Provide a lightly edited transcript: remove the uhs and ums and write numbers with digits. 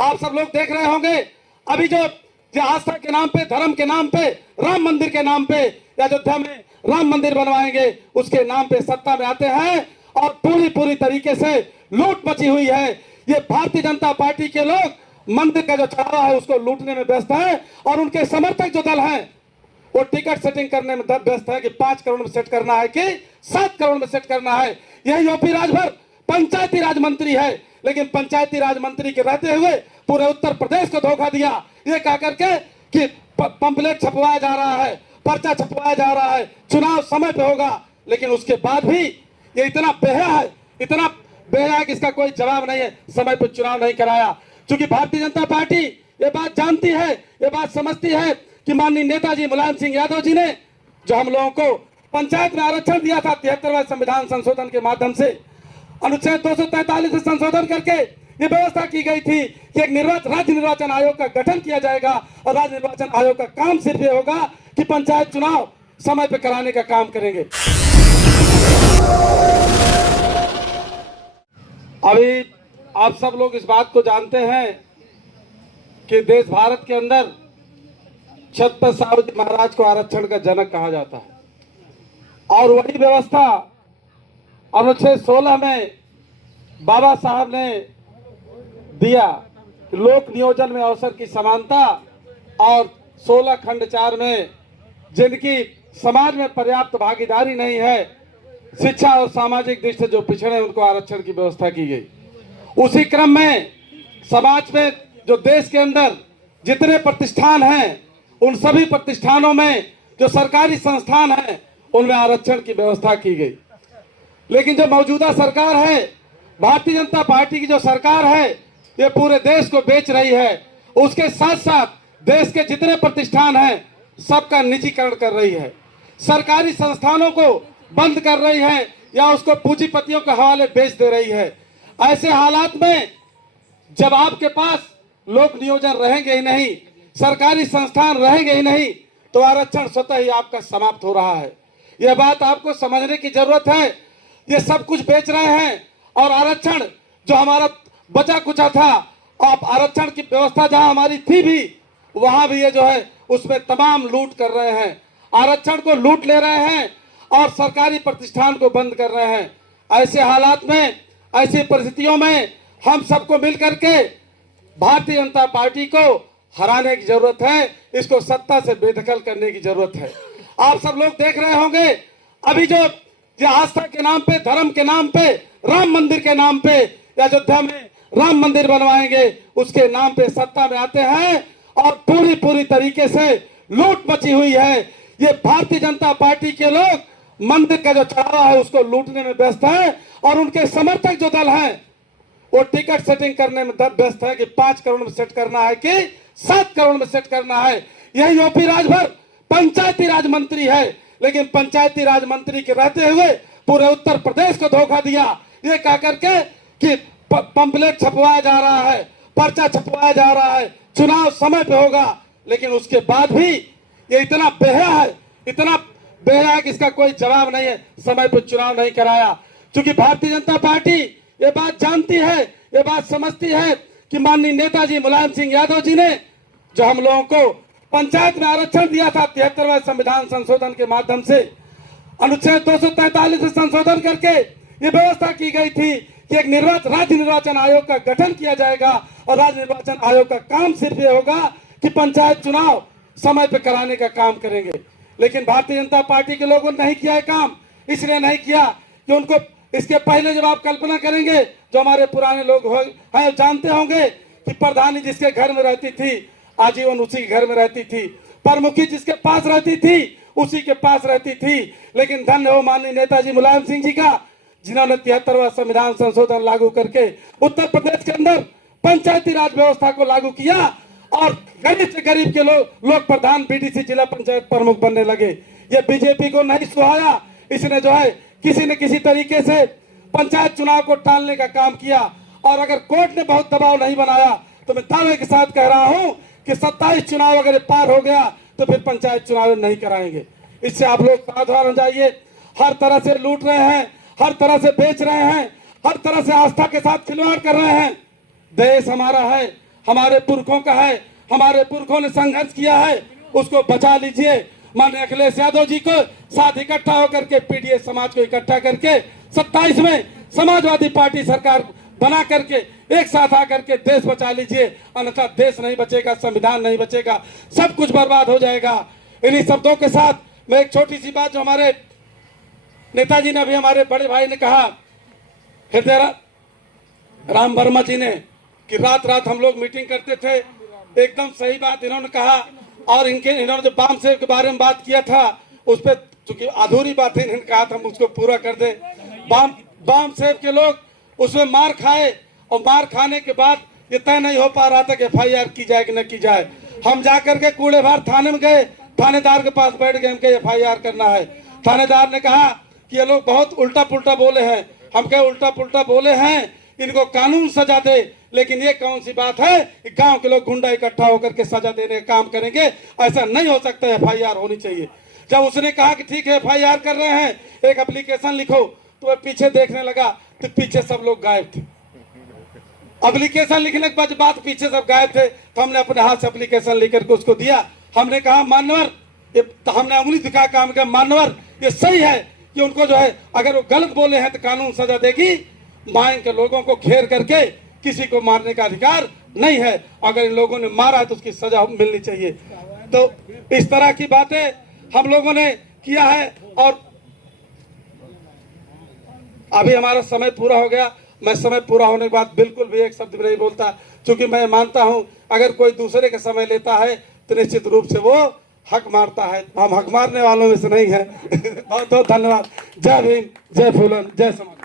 आप सब लोग देख रहे होंगे अभी जो आस्था के नाम पे, धर्म के नाम पे, राम मंदिर के नाम पे, अयोध्या में राम मंदिर बनवाएंगे उसके नाम पे सत्ता में आते हैं और पूरी तरीके से लूट मची हुई है। ये भारतीय जनता पार्टी के लोग मंदिर का जो चढ़ावा है उसको लूटने में व्यस्त है और उनके समर्थक जो दल हैं वो टिकट सेटिंग करने में व्यस्त है कि 5 करोड़ में सेट करना है कि 7 करोड़ में सेट करना है। यह यूपी राजभर पंचायती राज मंत्री है, लेकिन पंचायती राज मंत्री के रहते हुए पूरे उत्तर प्रदेश को धोखा दिया ये कह करके कि पंपलेट छपवाया जा रहा है, पर्चा छपवाया जा रहा है, चुनाव समय पे होगा। लेकिन उसके बाद भी ये इतना बेहया है कि इसका कोई जवाब नहीं है, समय पर चुनाव नहीं कराया। क्योंकि भारतीय जनता पार्टी ये बात जानती है, ये बात समझती है कि माननीय नेताजी मुलायम सिंह यादव जी ने जो हम लोगों को पंचायत में आरक्षण दिया था 73वें संविधान संशोधन के माध्यम से, अनुच्छेद 243 से संशोधन करके ये व्यवस्था की गई थी कि एक राज्य निर्वाचन आयोग का गठन किया जाएगा और राज्य निर्वाचन आयोग का काम सिर्फ ये होगा कि पंचायत चुनाव समय पर कराने का काम करेंगे। अभी आप सब लोग इस बात को जानते हैं कि देश भारत के अंदर छत्रपति साहूजी महाराज को आरक्षण का जनक कहा जाता है और वही व्यवस्था अनुच्छेद 16 में बाबा साहब ने दिया, लोक नियोजन में अवसर की समानता, और 16 खंड 4 में जिनकी समाज में पर्याप्त भागीदारी नहीं है, शिक्षा और सामाजिक दृष्टि से जो पिछड़े उनको आरक्षण की व्यवस्था की गई। उसी क्रम में समाज में जो देश के अंदर जितने प्रतिष्ठान हैं उन सभी प्रतिष्ठानों में जो सरकारी संस्थान हैं उनमें आरक्षण की व्यवस्था की गई। लेकिन जो मौजूदा सरकार है, भारतीय जनता पार्टी की जो सरकार है, ये पूरे देश को बेच रही है। उसके साथ साथ देश के जितने प्रतिष्ठान हैं सबका निजीकरण कर रही है, सरकारी संस्थानों को बंद कर रही है या उसको पूंजीपतियों के हवाले बेच दे रही है। ऐसे हालात में जब आपके पास लोक नियोजन रहेंगे ही नहीं, सरकारी संस्थान रहेंगे ही नहीं, तो आरक्षण स्वतः ही आपका समाप्त हो रहा है। यह बात आपको समझने की जरूरत है। ये सब कुछ बेच रहे हैं और आरक्षण जो हमारा बचा कुचा था, आप आरक्षण की व्यवस्था जहां हमारी थी भी वहां भी ये जो है उसमें तमाम लूट कर रहे हैं, आरक्षण को लूट ले रहे हैं और सरकारी प्रतिष्ठान को बंद कर रहे हैं। ऐसे हालात में, ऐसी परिस्थितियों में हम सबको मिलकर के भारतीय जनता पार्टी को हराने की जरूरत है, इसको सत्ता से बेदखल करने की जरूरत है। आप सब लोग देख रहे होंगे अभी जो आस्था के नाम पे, धर्म के नाम पे, राम मंदिर के नाम पे, अयोध्या में राम मंदिर बनवाएंगे उसके नाम पे सत्ता में आते हैं और पूरी तरीके से लूट मची हुई है। ये भारतीय जनता पार्टी के लोग मंदिर का जो चढ़ावा है उसको लूटने में व्यस्त है और उनके समर्थक जो दल हैं वो टिकट सेटिंग करने में व्यस्त है कि 5 करोड़ में सेट करना है कि 7 करोड़ में सेट करना है। यह यूपी राजभर पंचायती राज मंत्री है, लेकिन पंचायती राज मंत्री के रहते हुए पूरे उत्तर प्रदेश को धोखा दिया ये कह करके कि पंपलेट छपवाया जा रहा है, पर्चा छपवाया जा रहा है, चुनाव समय पे होगा। लेकिन उसके बाद भी ये इतना बेहया है कि इसका कोई जवाब नहीं है, समय पर चुनाव नहीं कराया। क्योंकि भारतीय जनता पार्टी ये बात जानती है, ये बात समझती है कि माननीय नेताजी मुलायम सिंह यादव जी ने जो हम लोगों को पंचायत में आरक्षण दिया था 73वें संविधान संशोधन के माध्यम से, अनुच्छेद 243 से संशोधन करके ये व्यवस्था की गई थी कि एक राज्य निर्वाचन आयोग का गठन किया जाएगा और राज्य निर्वाचन आयोग का काम सिर्फ ये होगा कि पंचायत चुनाव समय पे कराने का काम करेंगे। लेकिन भारतीय जनता पार्टी के लोगों ने नहीं किया है काम। इसलिए नहीं किया कि उनको इसके पहले जब आप कल्पना करेंगे, जो हमारे पुराने लोग हैं जानते होंगे कि प्रधानी जिसके घर में रहती थी आजीवन उसी के घर में रहती थी, प्रमुखी जिसके पास रहती थी उसी के पास रहती थी। लेकिन धन्य हो माननीय नेताजी मुलायम सिंह जी का, जिन्होंने 73वां संविधान संशोधन लागू करके उत्तर प्रदेश के अंदर पंचायती राज व्यवस्था को लागू किया और गरीब से गरीब के लोग प्रधान, बीडीसी, जिला पंचायत प्रमुख बनने लगे। ये बीजेपी को नहीं सुहाया, इसने जो है किसी न किसी तरीके से पंचायत चुनाव को टालने का काम किया। और अगर कोर्ट ने बहुत दबाव नहीं बनाया तो मैं दावे के साथ कह रहा हूं कि 27 चुनाव अगर पार हो गया तो फिर पंचायत चुनाव नहीं कराएंगे। इससे आप लोग सावधान हो जाइए। हर तरह से लूट रहे हैं, हर तरह से बेच रहे हैं, हर तरह से आस्था के साथ खिलवाड़ कर रहे हैं। देश हमारा है, हमारे पुरखों का है, हमारे पुरखों ने संघर्ष किया है, उसको बचा लीजिए। माननीय अखिलेश यादव जी को साथ इकट्ठा होकर के पीडीएस समाज को इकट्ठा करके 27 में समाजवादी पार्टी सरकार बना करके एक साथ आकर के देश बचा लीजिए, अन्यथा देश नहीं बचेगा, संविधान नहीं बचेगा, सब कुछ बर्बाद हो जाएगा। इन्हीं शब्दों के साथ मैं एक छोटी सी बात, जो हमारे नेताजी ने, अभी हमारे बड़े भाई ने कहा, हृदय राम वर्मा जी ने, कि रात रात हम लोग मीटिंग करते थे, एकदम सही बात इन्होंने कहा। और इन्होंने जो बाम सेव के बारे में बात किया था, उस पर चूंकि अधूरी बात है, इन्होंने कहा था हम उसको पूरा कर दे। बाम सेव के लोग उसमें मार खाए, और मार खाने के बाद ये तय नहीं हो पा रहा था कि FIR की जाए कि न की जाए। हम जाकर के कूड़े भार थाने में गए, थानेदार के पास बैठ गए, हमको FIR करना है। थानेदार ने कहा कि ये लोग बहुत उल्टा पुल्टा बोले हैं। हम कहे उल्टा पुल्टा बोले हैं, इनको कानून सजा दे, लेकिन ये कौन सी बात है कि गांव के लोग गुंडा इकट्ठा होकर के सजा देने का काम करेंगे? ऐसा नहीं हो सकता, FIR होनी चाहिए। जब उसने कहा कि ठीक है FIR कर रहे हैं, एक एप्लीकेशन लिखो, तो वह पीछे देखने लगा, तो पीछे सब लोग गायब थे। एप्लीकेशन लिखने के बाद बात पीछे सब गायब थे, तो हमने अपने हाथ से एप्लीकेशन लेकर के उसको दिया। हमने कहा मान्यवर, तो हमने उंगली दिखा काम किया, मान्यवर ये सही है कि उनको जो है अगर वो गलत बोले हैं तो कानून सजा देगी। मायन के लोगों को घेर करके किसी को मारने का अधिकार नहीं है, अगर इन लोगों ने मारा है तो उसकी सजा मिलनी चाहिए। तो इस तरह की बातें हम लोगों ने किया है। और अभी हमारा समय पूरा हो गया। मैं समय पूरा होने के बाद बिल्कुल भी एक शब्द भी नहीं बोलता, क्योंकि मैं मानता हूं अगर कोई दूसरे का समय लेता है तो निश्चित रूप से वो हक मारता है। हम हक मारने वालों में से नहीं है। बहुत बहुत धन्यवाद। जय भीम, जय फूलन, जय समाज।